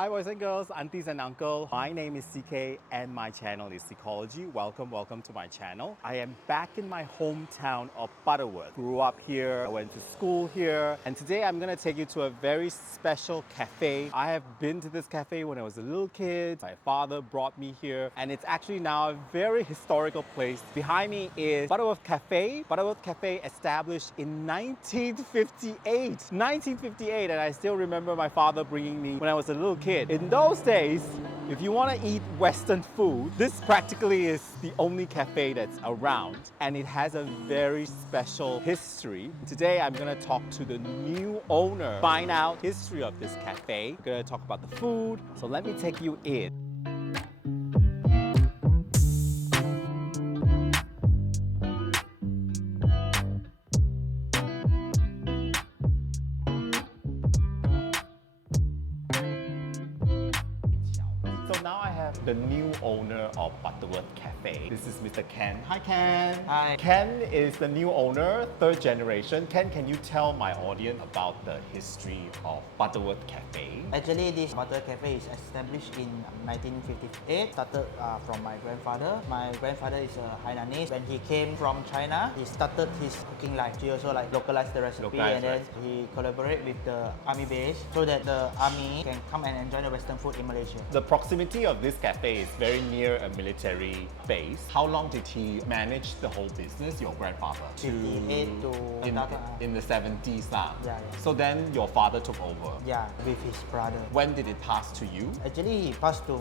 Hi boys and girls, aunties and uncle. My name is CK and my channel is Ecology. Welcome to my channel. I am back in my hometown of Butterworth. Grew up here, I went to school here, and today I'm gonna take you to a very special cafe. I have been to this cafe when I was a little kid. My father brought me here, and it's actually now a very historical place. Behind me is Butterworth Cafe. Butterworth Cafe established in 1958. 1958, and I still remember my father bringing me when I was a little kid. In those days, if you want to eat Western food, this practically is the only cafe that's around, and it has a very special history. Today, I'm going to talk to the new owner, find out history of this cafe. We're going to talk about the food, so let me take you in. So now I have the new owner of Butterworth Cafe. This is Mr. Ken. Hi Ken. Hi. Ken is the new owner, third generation. Ken, can you tell my audience about the history of Butterworth Cafe? Actually, this Butterworth Cafe is established in 1958. Started from my grandfather. My grandfather is a Hainanese. When he came from China, he started his cooking life. He also localized the recipe, and then he collaborated with the army base so that the army can come and enjoy the Western food in Malaysia. The proximity of this cafe is very near a military base. How long did he manage the whole business, your grandfather? 58 to in the 70s lah. Yeah. So then your father took over. Yeah, with his brother. When did it pass to you? Actually, he passed to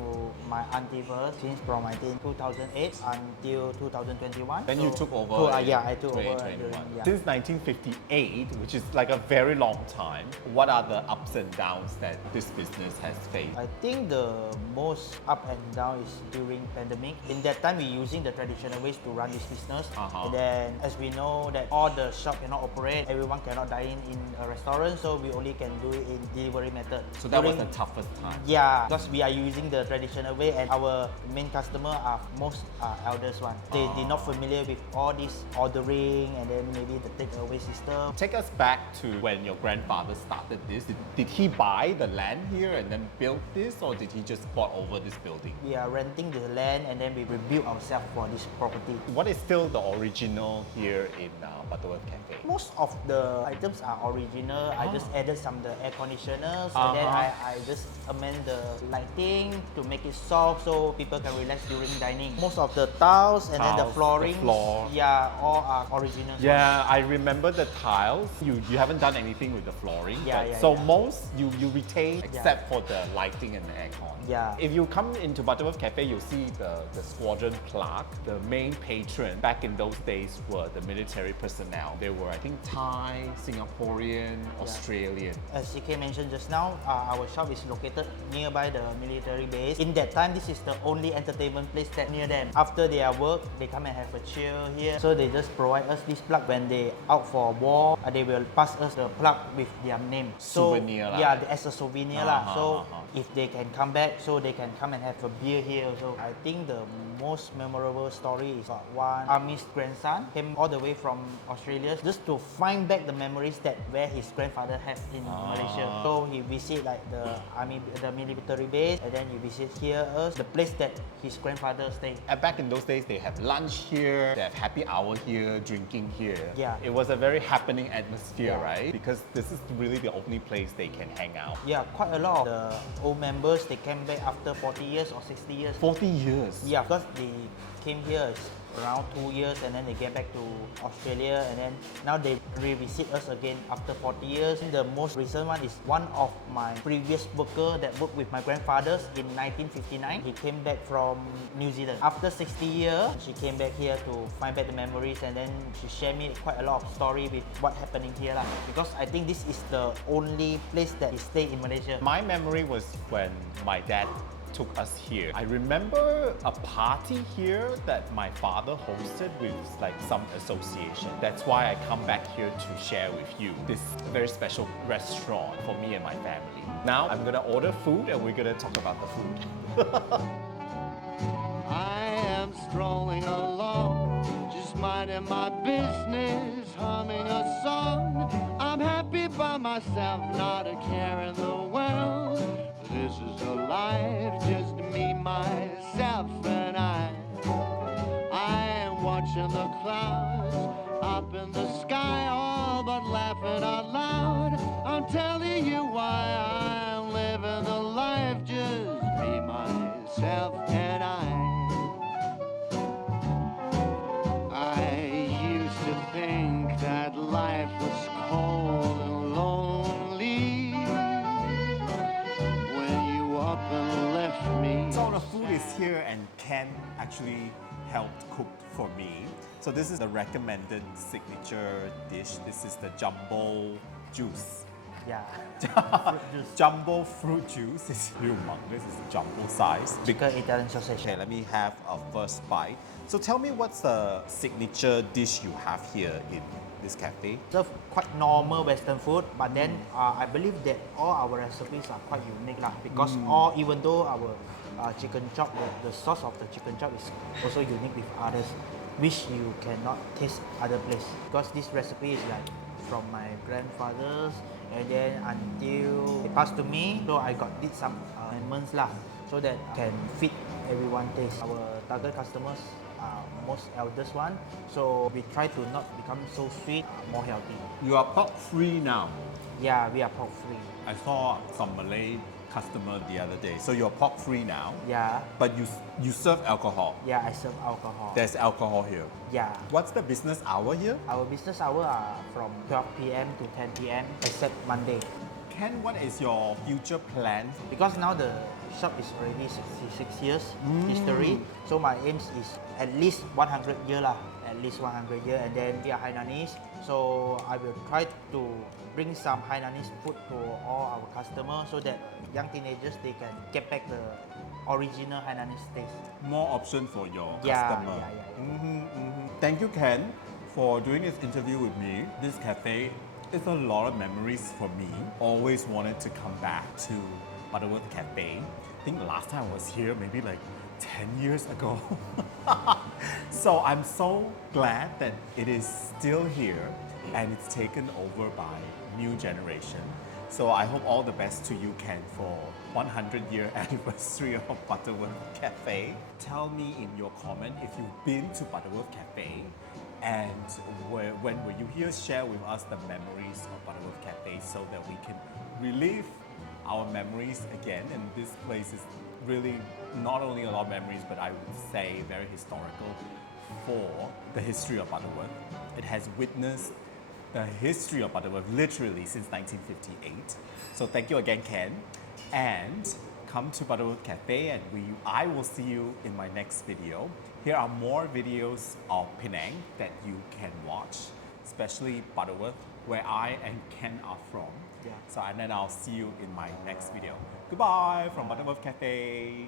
my auntie first, since from I think 2008 until 2021. Then you took over. Yeah, I took over. 2021. Since 1958, which is like a very long time, what are the ups and downs that this business has faced? I think the most up and down is during pandemic. In that time, we're using the traditional ways to run this business. And then, as we know that all the shop cannot operate, everyone cannot dine in a restaurant, so we only can do it in delivery method. So that was the toughest time. Yeah, because we are using the traditional way, and our main customer are most elders one. They are not familiar with all this ordering and then maybe the takeaway system. Take us back to when your grandfather started this. Did he buy the land here and then build this, or did he just bought over this building? We are renting the land and then we rebuild ourselves for this property. What is still the original here in Butterworth Cafe? Most of the items are original. I just added some of the air conditioners, and then I just amend the lighting to make it soft so people can relax during dining. Most of the tiles and then the flooring, yeah, all are original. Yeah, I remember the tiles. You haven't done anything with the flooring. So most you retain except for the lighting and the aircon. Yeah. If you come into Butterworth Cafe, you'll see the squadron plaque. The main patron back in those days were the military personnel. They were, I think, Thai, Singaporean, Australian. As CK mentioned just now, our shop is located nearby the military base. In that time, this is the only entertainment place that near them. After their work, they come and have a chill here. So they just provide us this plug when they out for war. They will pass us the plug with their name. So, souvenir lah. Yeah, as a souvenir lah. So if they can come back, so they can come and have a beer here also. I think the most memorable story is one army's grandson came all the way from Australia just to find back the memories that where his grandfather has in Malaysia. So he visit like the army, the military base, and then he visit here the place that his grandfather stayed. And back in those days, they have lunch here, they have happy hour here, drinking here. Yeah. It was a very happening atmosphere, right? Because this is really the only place they can hang out. Yeah, quite a lot of the old members, they came back after 40 years or 60 years. 40 years? Yeah, because they came here around 2 years and then they get back to Australia, and then now they revisit us again after 40 years. The most recent one is one of my previous worker that worked with my grandfathers in 1959. He came back from New Zealand. After 60 years, she came back here to find back the memories, and then she shared me quite a lot of story with what happening here lah. Because I think this is the only place that we stay in Malaysia. My memory was when my dad took us here. I remember a party here that my father hosted with like some association. That's why I come back here to share with you this very special restaurant for me and my family. Now I'm gonna order food and we're gonna talk about the food. I am strolling along, just minding my business, humming a song. I'm happy by myself, not a care in the world. This is a life, just me, myself, and I. I am watching the clouds up in the sky, all but laughing out loud. I'm telling you why I'm living the life, just me, myself, and I used to think that life was cold and lonely when you up and left me. So the food is here and Ken actually helped cook for me. So this is the recommended signature dish. This is the jumbo juice. Yeah. Fruit juice. Jumbo fruit juice is humongous. It's jumbo size. Chicken Italian sausage. Okay, let me have a first bite. So tell me what's the signature dish you have here in this cafe? Serve quite normal Western food, but then I believe that all our recipes are quite unique lah. Because even though our chicken chop, the sauce of the chicken chop is also unique with others, which you cannot taste other place. Because this recipe is like from my grandfathers, and then until it passed to me, so I did some amendments lah, so that can fit everyone taste. Our target customers are most eldest one, so we try to not become so sweet, more healthy. You are pork free now. Yeah, we are pork free. I saw some Malay customer the other day. So you're pork free now, Yeah, but you serve alcohol. yeah, I serve alcohol. There's alcohol here. Yeah. What's the business hour here? Our business hour are from 12 p.m. to 10 p.m. except Monday. Ken, what is your future plan? Because now the shop is already 66 years history, so my aims is at least 100 year lah, at least 100 year, and then we are Hainanese, so I will try to bring some Hainanese food to all our customers so that young teenagers, they can get back the original Hainanese taste. More option for your Yeah, customer. yeah. Thank you, Ken, for doing this interview with me. This cafe is a lot of memories for me. Always wanted to come back to Butterworth Cafe. I think the last time I was here, maybe like 10 years ago. So I'm so glad that it is still here and it's taken over by new generation. So I hope all the best to you, Ken, for 100-year anniversary of Butterworth Cafe. Tell me in your comment if you've been to Butterworth Cafe and when were you here. Share with us the memories of Butterworth Cafe so that we can relive our memories again. And this place is really not only a lot of memories, but I would say very historical for the history of Butterworth. It has witnessed the history of Butterworth literally since 1958. So thank you again, Ken. And come to Butterworth Cafe and I will see you in my next video. Here are more videos of Penang that you can watch, especially Butterworth, where I and Ken are from. Yeah. So and then I'll see you in my next video. Goodbye from Butterworth Cafe.